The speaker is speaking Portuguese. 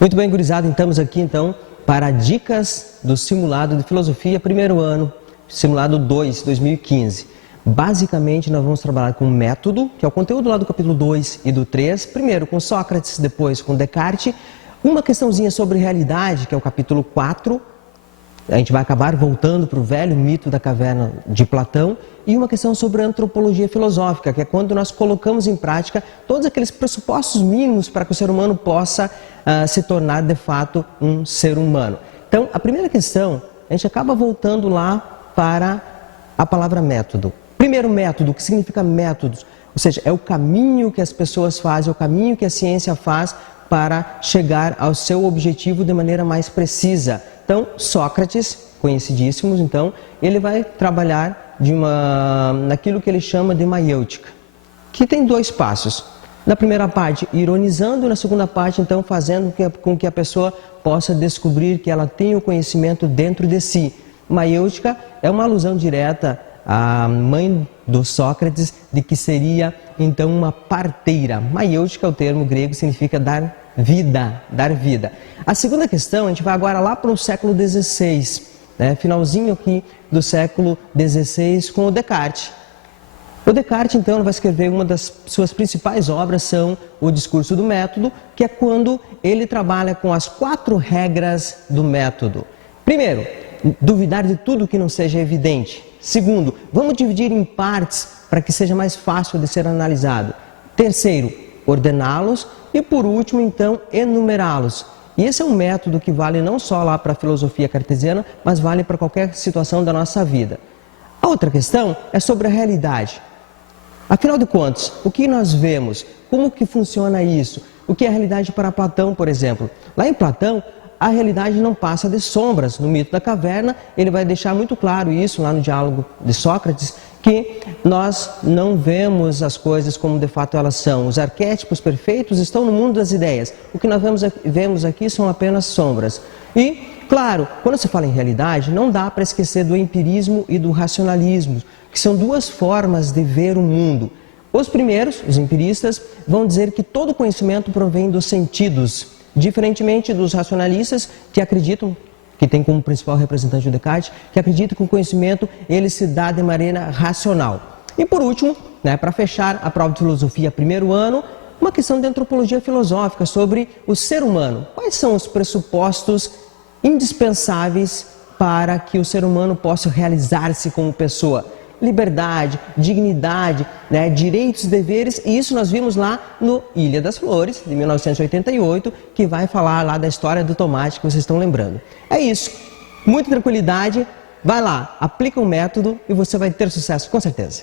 Muito bem, gurizada, estamos aqui então para dicas do simulado de filosofia primeiro ano, simulado 2, 2015. Basicamente, nós vamos trabalhar com método, que é o conteúdo lá do capítulo 2 e do 3. Primeiro com Sócrates, depois com Descartes. Uma questãozinha sobre realidade, que é o capítulo 4. A gente vai acabar voltando para o velho mito da caverna de Platão. E uma questão sobre antropologia filosófica, que é quando nós colocamos em prática todos aqueles pressupostos mínimos para que o ser humano possa se tornar de fato um ser humano. Então, a primeira questão, a gente acaba voltando lá para a palavra método. Primeiro método, o que significa métodos? Ou seja, é o caminho que as pessoas fazem, é o caminho que a ciência faz para chegar ao seu objetivo de maneira mais precisa. Então, Sócrates, conhecidíssimos, então, ele vai trabalhar naquilo que ele chama de maiêutica, que tem dois passos. Na primeira parte, ironizando, e na segunda parte, então, fazendo com que a pessoa possa descobrir que ela tem o conhecimento dentro de si. Maiêutica é uma alusão direta à mãe do Sócrates, de que seria, então, uma parteira. Maiêutica é o termo grego, significa dar vida, dar vida. A segunda questão, a gente vai agora lá para o século XVI, finalzinho aqui do século XVI, com o Descartes. O Descartes, então, vai escrever uma das suas principais obras, são o Discurso do Método, que é quando ele trabalha com as 4 regras do método. Primeiro, duvidar de tudo que não seja evidente. Segundo, vamos dividir em partes para que seja mais fácil de ser analisado. Terceiro, ordená-los. E por último, então, enumerá-los. E esse é um método que vale não só lá para a filosofia cartesiana, mas vale para qualquer situação da nossa vida. A outra questão é sobre a realidade. Afinal de contas, o que nós vemos? Como que funciona isso? O que é a realidade para Platão, por exemplo? Lá em Platão, a realidade não passa de sombras. No mito da caverna, ele vai deixar muito claro isso lá no diálogo de Sócrates, que nós não vemos as coisas como de fato elas são. Os arquétipos perfeitos estão no mundo das ideias. O que nós vemos aqui são apenas sombras. E, claro, quando se fala em realidade, não dá para esquecer do empirismo e do racionalismo, que são duas formas de ver o mundo. Os primeiros, os empiristas, vão dizer que todo conhecimento provém dos sentidos, diferentemente dos racionalistas que acreditam, que tem como principal representante o Descartes, que acredita que o conhecimento ele se dá de maneira racional. E por último, para fechar a prova de filosofia primeiro ano, uma questão de antropologia filosófica sobre o ser humano. Quais são os pressupostos indispensáveis para que o ser humano possa realizar-se como pessoa? Liberdade, dignidade, direitos e deveres, e isso nós vimos lá no Ilha das Flores, de 1988, que vai falar lá da história do tomate que vocês estão lembrando. É isso, muita tranquilidade, vai lá, aplica o método e você vai ter sucesso com certeza.